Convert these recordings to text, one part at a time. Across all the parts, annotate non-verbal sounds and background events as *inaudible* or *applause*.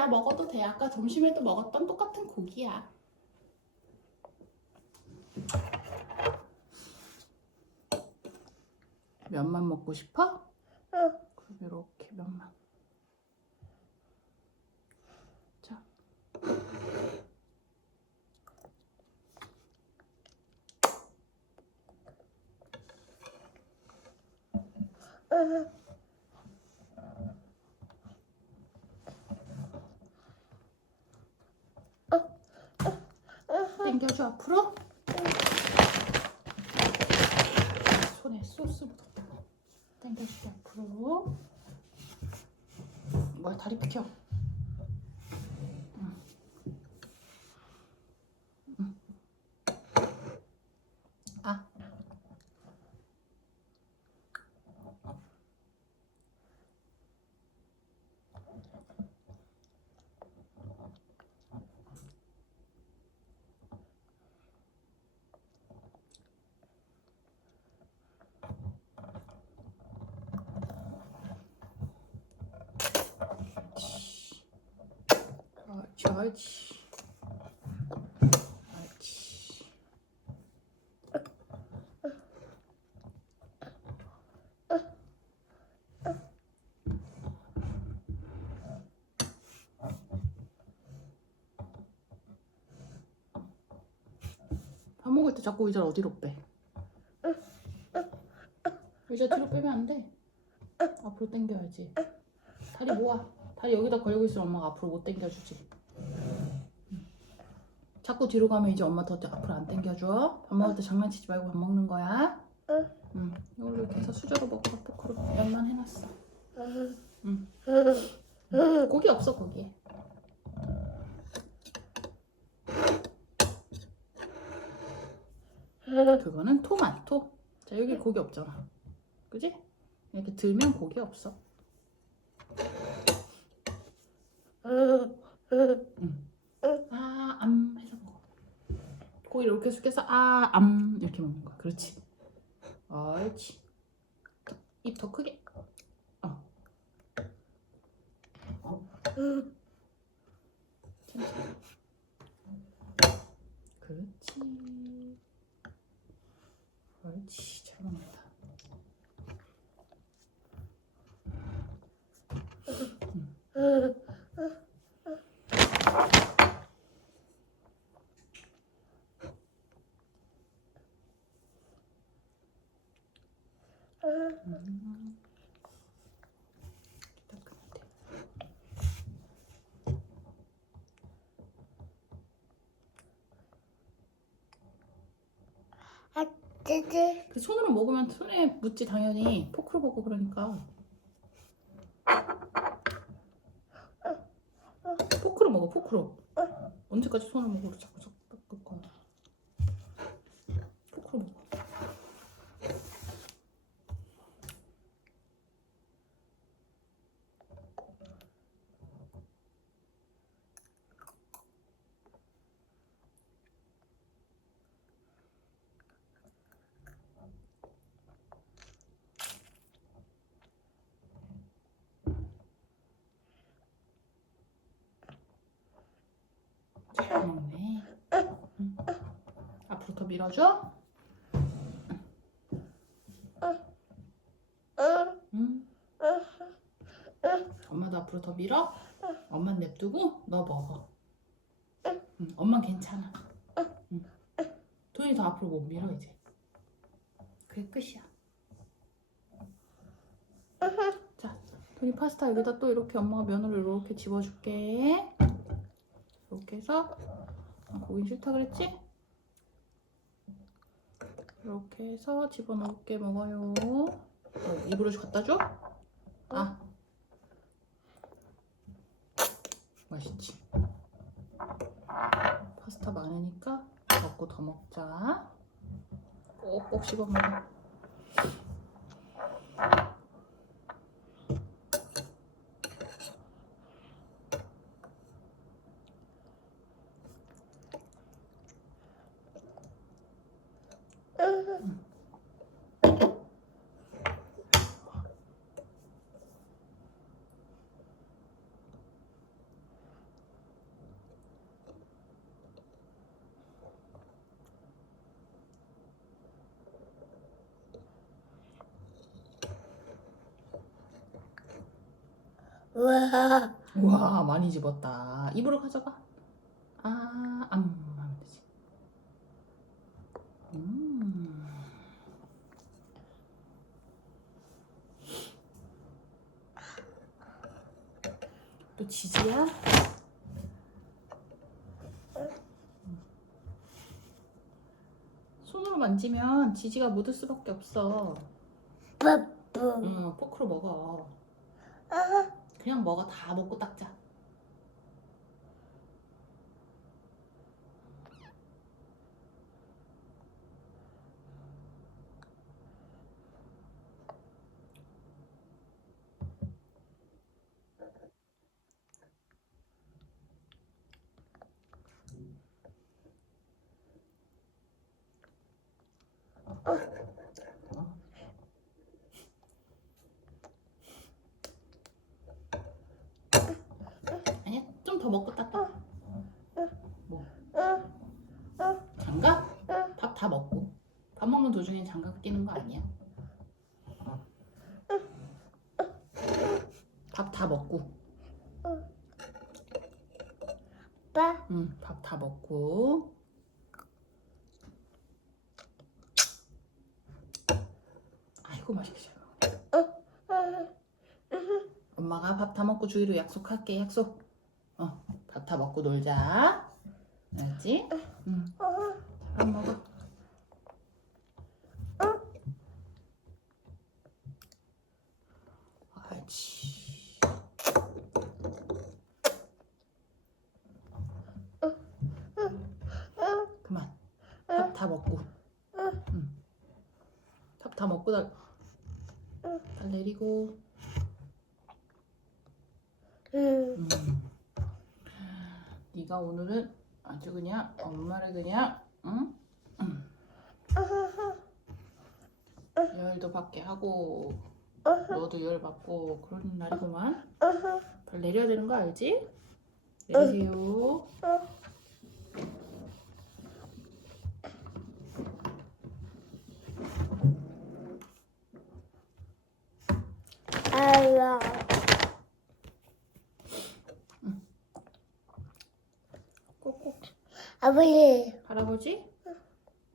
고기야 먹어도 돼. 아까 점심에도 먹었던 똑같은 고기야. 면만 먹고 싶어? 응. 그럼 이렇게 면만. 자 당겨줘 앞으로. 손에 소스 묻었다 당겨줄게 앞으로. 뭐야 다리 비켜 옳지 옳지 밥 먹을 때 자꾸 의자를 어디로 빼? 의자 뒤로 빼면 안 돼. 앞으로 당겨야지. 다리 모아. 다리 여기다 걸고 있으면 엄마가 앞으로 못 당겨주지. 응. 자꾸 뒤로 가면 이제 엄마 더 앞으로 안 당겨줘. 밥 먹을 때 장난치지 말고 밥 먹는 거야. 응. 응. 이걸로 이렇게 해서 수저로 먹고 포크로 면만 해놨어. 응. 고기 없어 거기에. 그거는 토마토. 자 여기 고기 없잖아. 그지? 이렇게 들면 고기 없어. 아, 암 해서 먹어. 고기 이렇게 숙여서 아, 암 이렇게 먹는 거야. 그렇지. 옳지. 입 더 크게. 어. 천천히. 그렇지. 옳지. 잘 먹는다. 음. 뜨뜨 그 손으로 먹으면 손에 묻지 당연히. 포크로 먹고 그러니까. 포크로 먹어 포크로. 언제까지 손으로 먹으러 자꾸 자꾸 닦을 거야 포크로 먹어 잘 먹네 응. 앞으로 더 밀어줘 응. 엄마도 앞으로 더 밀어 엄마 냅두고 너 먹어 응. 엄마 괜찮아 응. 돈이 더 앞으로 못 밀어 이제 그게 끝이야 자 돈이 파스타 여기다 또 이렇게 엄마가 면으로 이렇게 집어줄게 이렇게 해서 아, 고기 싫다 그랬지? 이렇게 해서 집어넣을게 먹어요. 어, 입으로 갖다 줘? 아. 맛있지? 파스타 많으니까 먹고 더 먹자. 꼭꼭 씹어 먹어 우와. 우와 많이 집었다 입으로 가져가 아 암 하면 되지 음. 또 지지야? 손으로 만지면 지지가 묻을 수밖에 없어. 뿌뿌. 응, 포크로 먹어. 아, 그냥 먹어. 다 먹고 닦자. 아니야, 좀 더 먹고 닦아. 뭐? 장갑? 밥 다 먹고. 밥 먹는 도중에 장갑 끼는 거 아니야. 밥 다 먹고. 아빠. 응, 밥 다 먹고. 아이고 먹네. 엄마가 밥 다 먹고 주기로 약속할게. 약속. 어, 밥다 먹고 놀자. 알았지? 응. 밥 먹어. 알지. 그만. 밥 다 먹고. 응. 밥 다 먹고 다, 다 내리고. 응. 음. 네가 오늘은 아주 그냥 엄마를 그냥 응? 응. 열도 받게 하고 너도 열 받고 그런 날이구만. 발 내려야 되는 거 알지? 내리세요. 알아. 꼭꼭 아버지. 할아버지?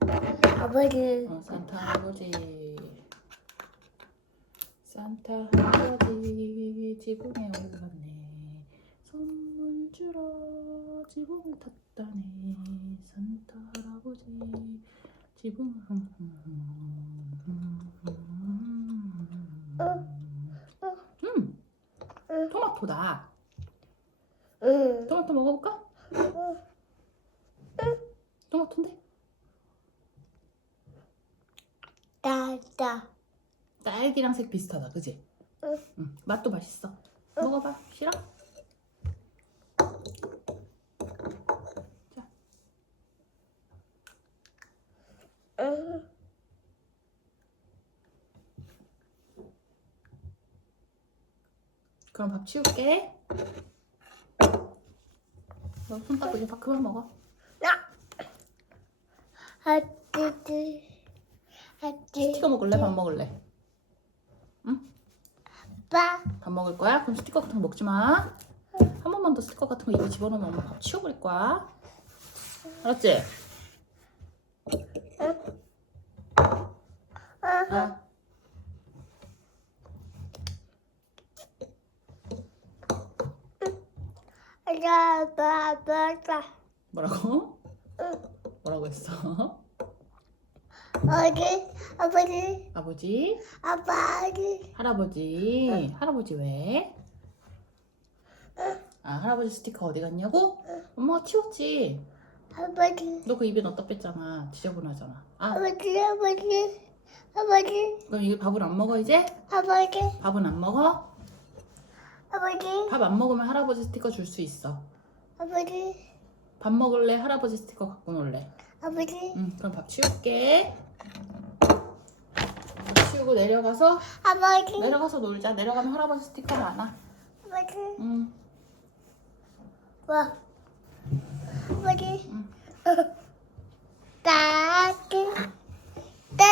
아버지. 어, 산타 할아버지. 산타 할아버지 지붕에 올랐네. 선물 주러 지붕을 탔다네. 산타 할아버지 지붕. 음, 토마토다. 응. 토마토 먹어볼까? 토마토인데? 따따. 딸기랑 색 비슷하다, 그지? 응. 응, 맛도 맛있어. 먹어봐, 싫어? 응. 그럼 밥 치울게. 너손 닦고 이제 밥 그만 먹어. 하뜨뜨. 하뜨. 스티커 먹을래? 밥 먹을래? 아빠. 밥 먹을 거야? 그럼 스티커 같은 거 먹지 마. 한 번만 더 스티커 같은 거 입에 집어넣으면 엄마 밥 치워버릴 거야. 알았지? 아. 아빠. 아빠. 아빠. 뭐라고? 뭐라고 했어? 어디? 아버지. 아버지? 아빠지. 할아버지? 할아버지 왜? 아 할아버지 스티커 어디 갔냐고? 엄마가 치웠지. 아버지. 너 그 입에 넣었다 뺐잖아. 지저분하잖아. 아 아버지. 아버지. 아버지. 그럼 이거 밥을 안 먹어 이제? 아버지. 밥은 안 먹어? 아버지. 밥 안 먹으면 할아버지 스티커 줄 수 있어. 아버지. 밥 먹을래? 할아버지 스티커 갖고 놀래? 아버지, 응, 그럼 밥 치울게. 밥 치우고 내려가서 아버지, 내려가서 놀자. 내려가면 할아버지 스티커 많아. 아버지, 응, 와, 아버지. 응. *laughs* 따뜻,